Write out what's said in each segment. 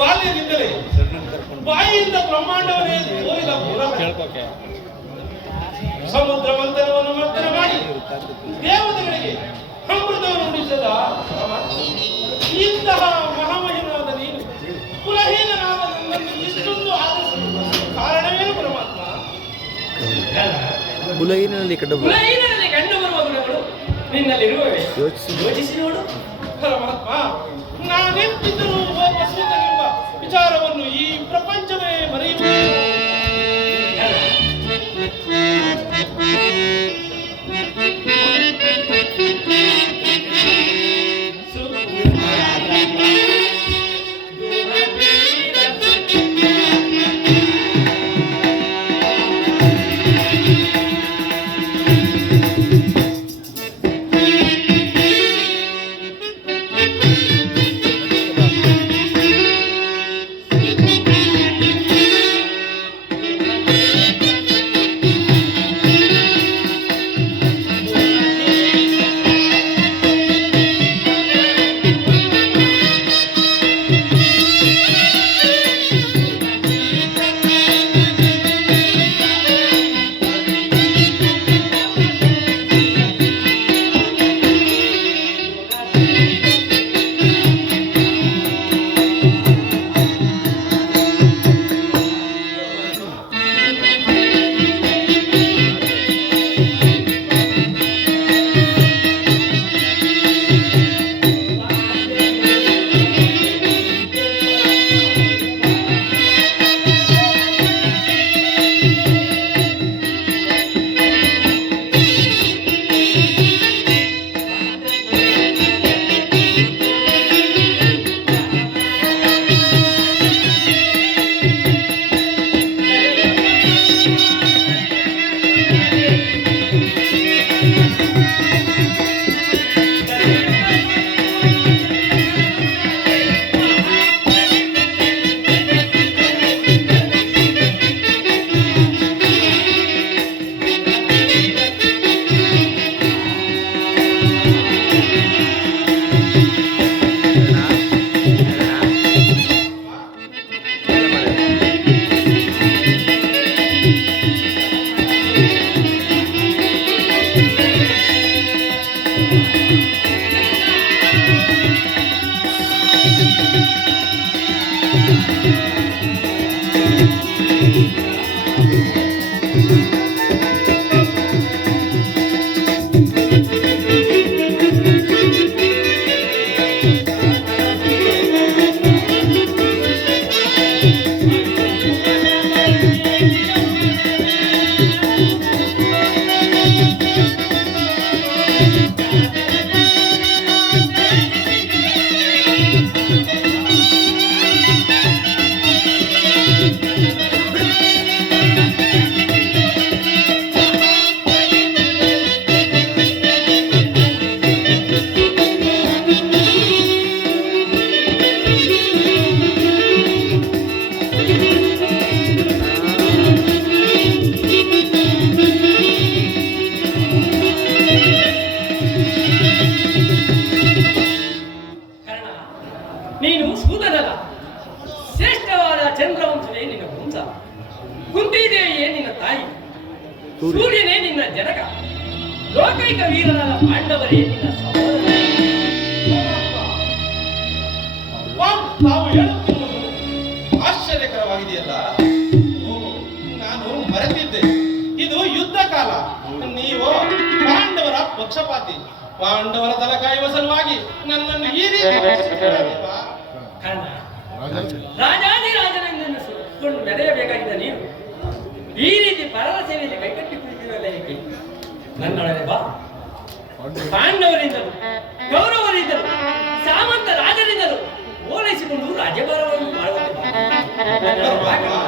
ಬಾಲ್ಯದಿಂದಲೇ ಬಾಯಿಯಿಂದ ಬ್ರಹ್ಮಾಂಡವನ್ನೇ ತೋರಿದ ಸಮುದ್ರ ಮಂಥನವನ್ನು ಮಂಥನ ಮಾಡಿ ದೇವತೆಗಳಿಗೆ ಅಮೃತವನ್ನು ಉಳಿಸಿದ ಇಂತಹ ಮಹಾಮಹಿಮನಾದ ನೀನು ಕುಲಹೀನನಾದ ನನ್ನನ್ನು ಇಷ್ಟೊಂದು ಆದರಿಸಲು ಕಾರಣವೇನು ಪರಮಾತ್ಮ? ಕುಲಹೀನನಲ್ಲಿ ಕಂಡು ಬರುವ ಗುಣಗಳು ನಿನ್ನಲ್ಲಿರುವವೆ. ಯೋಚಿಸಿ ನೋಡು ಪರಮಾತ್ಮ. ನಾನೆಂತಿದ್ದರೂ ಒಬ್ಬ ಸೂತನೆಂಬ ವಿಚಾರವನ್ನು ಈ ಪ್ರಪಂಚವೇ ಮರೆಯುವುದು. ಸೂರ್ಯನೇ ನಿನ್ನ ಜನಕ, ಲೋಕೈಕ ವೀರನಾದ ಪಾಂಡವರೇ ನಿನ್ನ ಸಹೋದರ. ತಾವು ಹೇಳುತ್ತಿರುವುದು ಆಶ್ಚರ್ಯಕರವಾಗಿದೆಯಲ್ಲ. ನಾನು ಮರೆತಿದ್ದೆ, ಇದು ಯುದ್ಧ ಕಾಲ. ನೀವು ಪಾಂಡವರ ಪಕ್ಷಪಾತಿ. ಪಾಂಡವರ ತಲ ಕಾಯುವ ಸಲುವಾಗಿ ನನ್ನನ್ನು ಈ ರೀತಿ ಕಾರಣ ರಾಜಾದಿರಾಜನನ್ನು ಸುತ್ತಕೊಂಡು ಮೆರೆಯಬೇಕಾಗಿದ್ದ ನೀನು ಈ ರೀತಿ ಪರರ ಸೇವೆಯಲ್ಲಿ ಕೈಕಟ್ಟಿ ಕುಳಿತಿರಲ್ಲ ಏಕೆ? ನನ್ನೊಳಗೆ ಬಾ. ಪಾಂಡವರಿಂದಲೂ ಕೌರವರಿಂದಲೂ ಸಾಮಂತ ರಾಜರಿಂದಲೂ ಓಲೈಸಿಕೊಂಡು ರಾಜ್ಯಭಾರವನ್ನು ಮಾಡುವಂತೆ ಬಾ.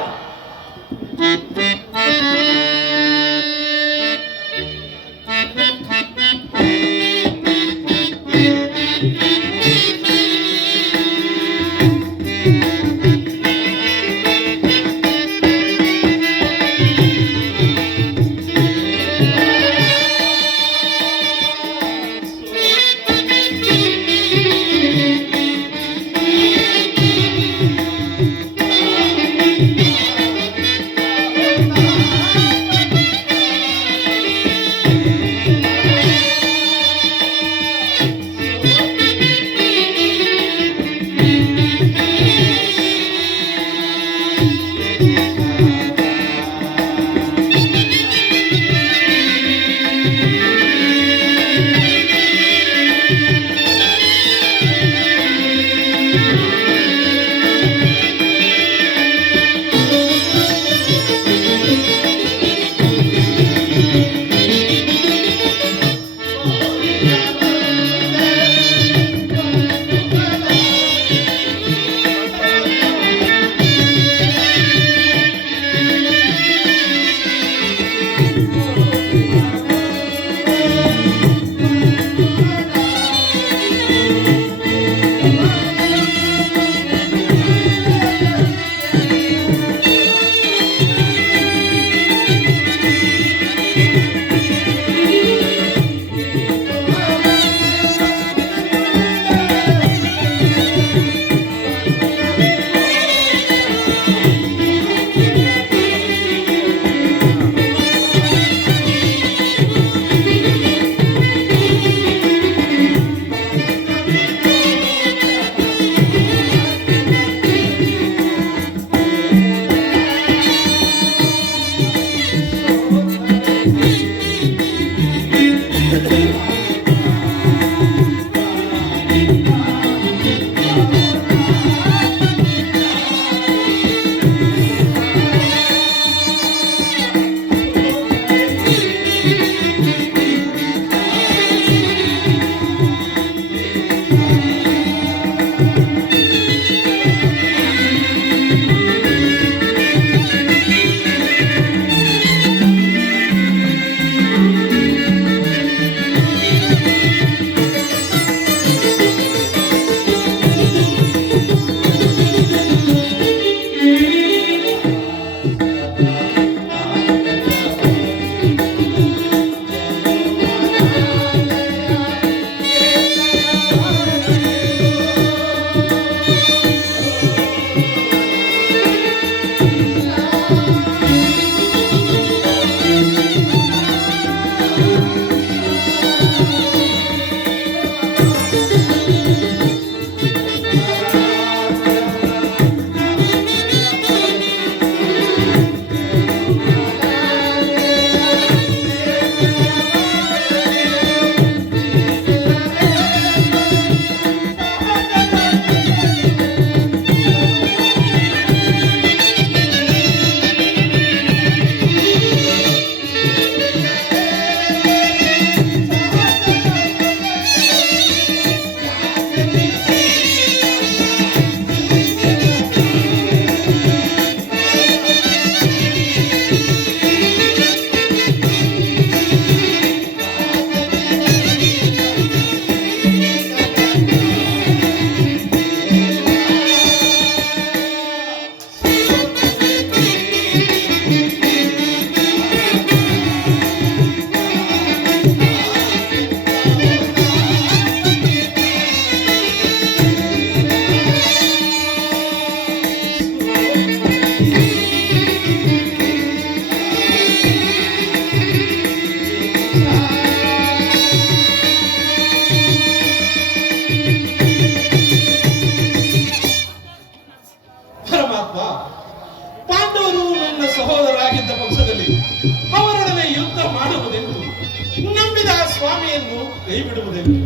ಸ್ವಾಮಿಯನ್ನು ಕೈ ಬಿಡುವುದೆಂದು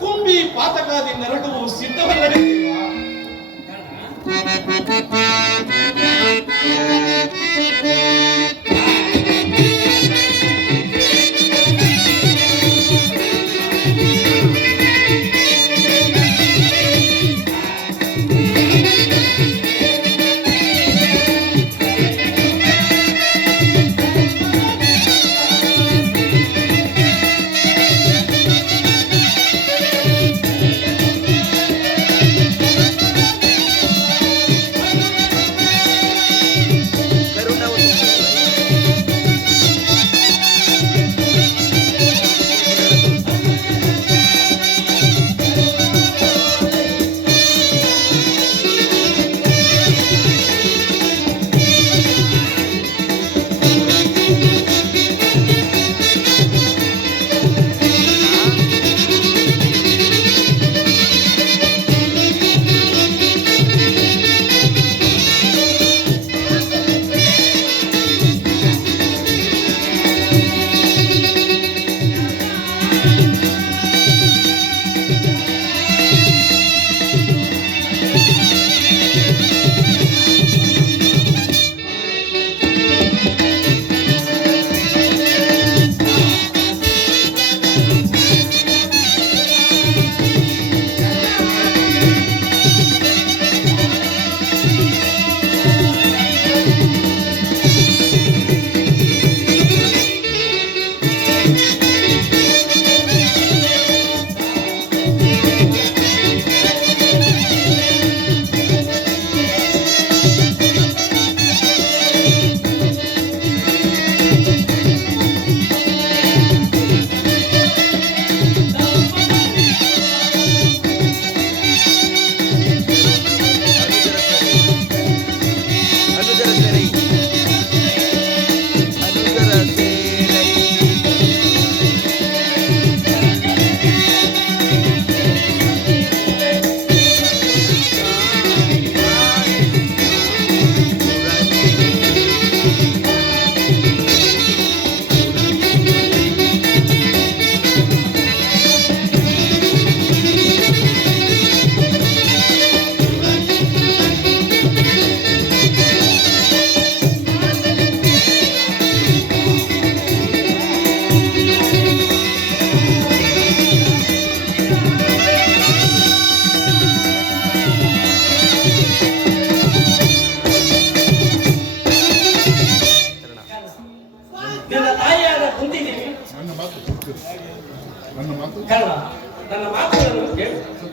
ಕುಂಬಿ ಪಾತಕಾದಿ ನರಕವು ಸಿದ್ಧವಲ್ಲವೇ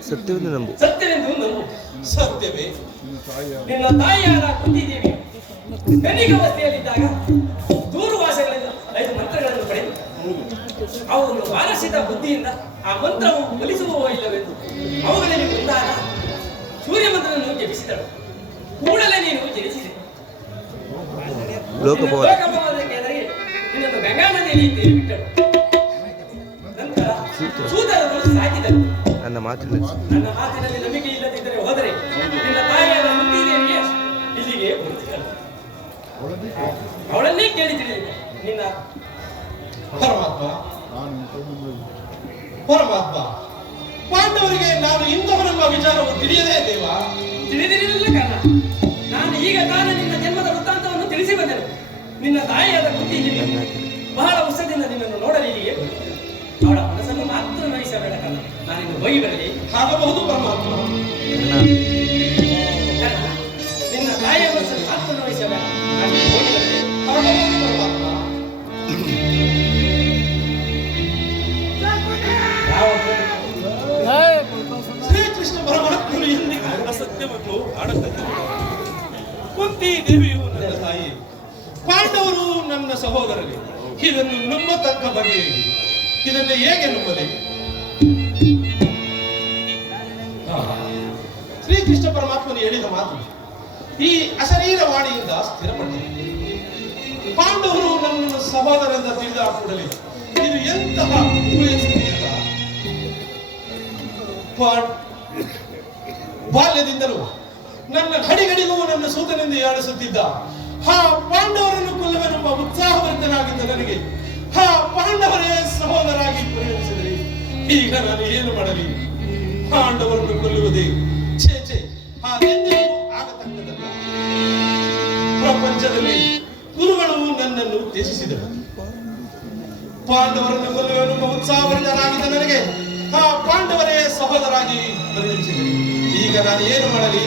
ಸತ್ಯವೆಂದು ನಂಬು. ಸತ್ಯವೆಂದು ನಂಬು. ಸತ್ಯವೇ? ನಿನ್ನ ತಾಯಿಯಾದ ಕುಂತಿದೇವಿ ಗಣಿಗಾವಸ್ಥೆಯಲ್ಲಿದ್ದಾಗ ದೂರ್ವಾಸಗಳಿಂದ 5 ಮಂತ್ರಗಳನ್ನು ಪಡೆದು ಅವರು ಮಾನಸಿಕ ಬುದ್ಧಿಯಿಂದ ಆ ಮಂತ್ರವು ಫಲಿಸುವೋ ಇಲ್ಲವೆಂದು ಅವುಗಳಲ್ಲಿ ಒಂದಾದ ಸೂರ್ಯ ಮಂತ್ರವನ್ನು ಜಪಿಸಿದಳು. ಕೂಡಲೇ ನೀನು ಜನಿಸಿದೆ. ಲೋಕಭವನಕ್ಕೆ ಎದುರಿಗೆ ನಿನ್ನನ್ನು ಗಂಗಾ ನದಿಯಲ್ಲಿ ತೇಲಿಬಿಟ್ಟಳು. ನಂತರ ಸೂತರರು ಸಾಕಿದರು. ನನ್ನ ಮಾತಿನಲ್ಲಿ ನಂಬಿಕೆ ಇಲ್ಲದಿದ್ದರೆ ಹೋದರೆ ನಿನ್ನ ತಾಯಿಯಾದ ಕುಂತಿದೇವಿಯ ಇಲ್ಲಿಗೆ ಬರುತ್ತಿದ್ದಳು. ಅವಳನ್ನೇ ಕೇಳಿ ತಿಳಿದಿದೆ ನಿನ್ನ ಪರಮಾತ್ಮ ಪಾಂಡವರಿಗೆ ನಾನು ಇಂದವರೆಂಬ ವಿಚಾರವು ತಿಳಿಯದೇ ದೇವ. ತಿಳಿದಿರಲಿಲ್ಲ ಕಾರಣ ನಾನು ಈಗ ತಾನೇ ನಿನ್ನ ಜನ್ಮದ ವೃತ್ತಾಂತವನ್ನು ತಿಳಿಸಿ ಬಂದೆನು. ನಿನ್ನ ತಾಯಿಯಾದ ಕುಂತಿದೇವಿ ಬಹಳ ಉತ್ಸದಿಂದ ನಿನ್ನನ್ನು ನೋಡಲಿ ಇಲ್ಲಿಗೆ ಅವಳ ಮನಸ್ಸನ್ನು ಮಾತ್ರ ನೋಯಿಸಬೇಡ ಕಾರಣ ನಾನಿನ್ನು ಹೋಗಿ ಬರಲಿ. ಆಗಬಹುದು ಪರಮಾತ್ಮ. ನಿನ್ನ ತಾಯಿಯ ಮನಸ್ಸನ್ನು ಮಾತ್ರ ನೋಯಿಸಬೇಡ ನಾನು ಹೋಗಿ ಬರಲಿ. ಆಗಬಹುದು ಪರಮಾತ್ಮ. ಶ್ರೀಕೃಷ್ಣ ಪರಮಾತ್ಮನು ಎಂದಿಗೂ ಅಸತ್ಯವನ್ನು ಆಡುತ್ತದೆ. ಕುಂತಿ ದೇವಿಯು ನನ್ನ ತಾಯಿ, ಪಾಂಡವರು ನನ್ನ ಸಹೋದರರೇ. ಇದನ್ನು ನಂಬತಕ್ಕ ಬಗೆಯಲ್ಲಿ ಇದನ್ನು ಹೇಗೆ ನಂಬಲಿ? ಶ್ರೀಕೃಷ್ಣ ಪರಮಾತ್ಮನು ಹೇಳಿದ ಮಾತು ಈ ಅಶರೀರವಾಣಿಯಿಂದ ಸ್ಥಿರಪಟ್ಟಿದೆ. ಪಾಂಡವರು ನನ್ನ ಸಹೋದರರಿಂದ ತಿಳಿದ ಕೂಡಲೇ ಇದು ಎಂತಹ ಬಾಲ್ಯದಿಂದಲೂ ನನ್ನ ಗಡಿಗಡಿಗೂ ನನ್ನ ಸೂತನೆಂದು ಯಾಡಿಸುತ್ತಿದ್ದ ಆ ಪಾಂಡವರನ್ನು ಕೊಲ್ಲುವೆನೆಂಬ ಉತ್ಸಾಹಭರಿತನಾಗಿದ್ದ ನನಗೆ ಆ ಪಾಂಡವರೇ ಸಹೋದರಾಗಿ ಪರಿಗಣಿಸಿದರೆ ಈಗ ನಾನು ಏನು ಮಾಡಲಿ? ಪಾಂಡವರನ್ನು ಕೊಲ್ಲುವುದೇ ಛೇ ಹಾಗೆಂದಿಗೂ ಆಗತಕ್ಕದಲ್ಲ. ಪ್ರಪಂಚದಲ್ಲಿ ಗುರುಗಳು ನನ್ನನ್ನು ತ್ಯಜಿಸಿದರು. ಪಾಂಡವರನ್ನು ಕೊಲ್ಲುವೆನೆಂಬ ಉತ್ಸಾಹಭರಿತನಾಗಿದ್ದ ನನಗೆ ಆ ಪಾಂಡವರೇ ಸಹೋದರಾಗಿ ಪರಿಗಣಿಸಿದರು. ಈಗ ನಾನು ಏನು ಮಾಡಲಿ?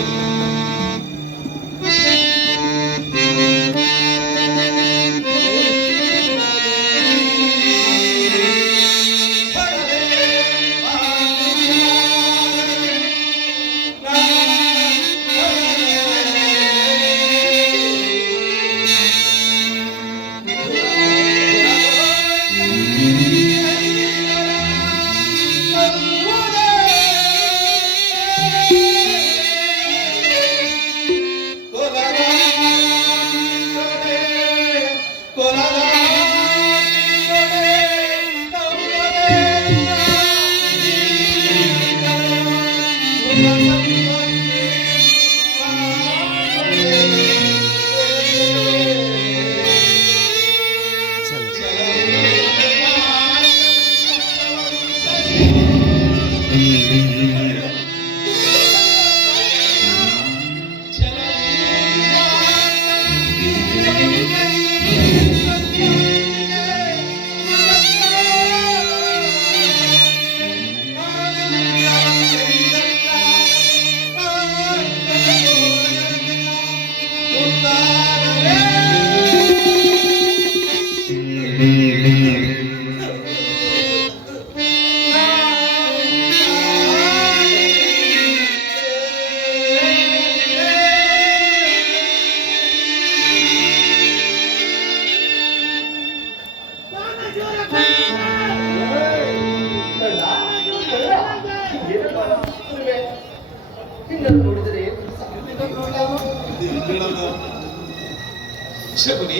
ಶಕುನಿ,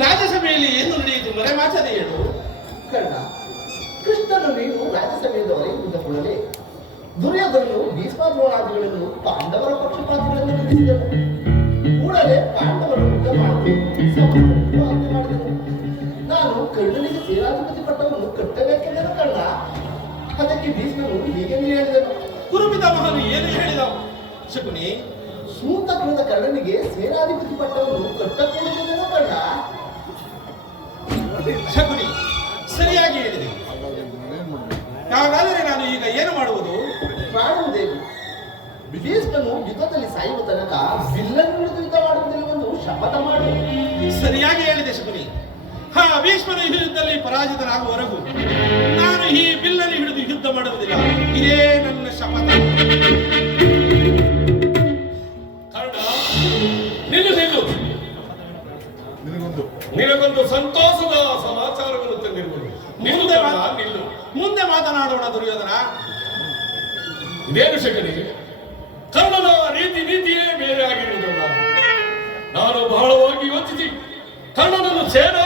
ರಾಜಸಭೆಯಲ್ಲಿ ಏನು ನಡೆಯಿತು? ಮರೆ ಮಾಚದೆ ಹೇಳು. ಕರ್ಣ, ಕೃಷ್ಣನು ನೀನು ರಾಜಸಭೆಯದವರೇ ಇದ್ದ ಕೂಡಲೇ ದುರ್ಯೋಧನನು ಭೀಷ್ಮಾದ್ರೋಣಾದಿಗಳನ್ನು ಪಾಂಡವರ ಪಕ್ಷಪಾತಿಗಳನ್ನು ನಿಲ್ಲಿಸಿದನು. ಕೂಡಲೇ ಪಾಂಡವರು ಯುದ್ಧ ಮಾಡಿ ಆಜ್ಞೆ ಮಾಡಿದನು. ನಾನು ಕರ್ಣನಿಗೆ ಸೇನಾಧಿಪತಿ ಪಟ್ಟವನ್ನು ಕಟ್ಟಬೇಕೆಂದನು ಕರ್ಣ. ಅದಕ್ಕೆ ಭೀಷ್ಮನು ಹೀಗೆ ಹೇಳಿದನು. ಕುರುಪಿತಾಮಹನು ಏನು ಹೇಳಿದ ಶಕುನಿ? ಸೂತ ಕುಲದ ಕರ್ಣನಿಗೆ ಸೇನಾಧಿಪತಿ ಪಟ್ಟವನ್ನು ಕಟ್ಟಕೊಡುವುದೇನೋ ಕರ್ಣ. ಶಕುನಿ ಸರಿಯಾಗಿ ಹೇಳಿದೆ. ಹಾಗಾದರೆ ನಾನು ಈಗ ಏನು ಮಾಡುವುದು? ಮಾಡುವುದೇನು? ಭೀಷ್ಮನು ಯುದ್ಧದಲ್ಲಿ ಸಾಯುವ ತನಕ ಬಿಲ್ಲನ್ನು ಹಿಡಿದು ಯುದ್ಧ ಮಾಡುವುದಿಲ್ಲವೆಂದು ಶಪಥ ಮಾಡು. ಸರಿಯಾಗಿ ಹೇಳಿದೆ ಶಕುನಿ. ಭೀಷ್ಮನ ಯುದ್ಧದಲ್ಲಿ ಪರಾಜಿತನಾಗುವವರೆಗೂ ನಾನು ಈ ಬಿಲ್ಲನ್ನು ಹಿಡಿದು ಯುದ್ಧ ಮಾಡುವುದಿಲ್ಲ. ಇದೇ ನನ್ನ ಶಪಥ. ಕರ್ಣ, ನಿಲ್ಲು ನಿಲ್ಲು. ನಿನಗೊಂದು ಸಂತೋಷದ ಸಮಾಚಾರವನ್ನು ತಂದಿರುವುದು. ನಿಲ್ಲು. ಮುಂದೆ ಮಾತನಾಡೋಣ ದುರ್ಯೋಧನ. ಇದೇನು ಶಕನಿ? ಕರ್ಣನ ರೀತಿ ನೀತಿಯೇ ಬೇರೆ ಆಗಿರುವುದಲ್ಲ. ನಾನು ಬಹಳವಾಗಿ ಯೋಚಿಸಿ ಕರ್ಣನನ್ನು ಸೇನಾ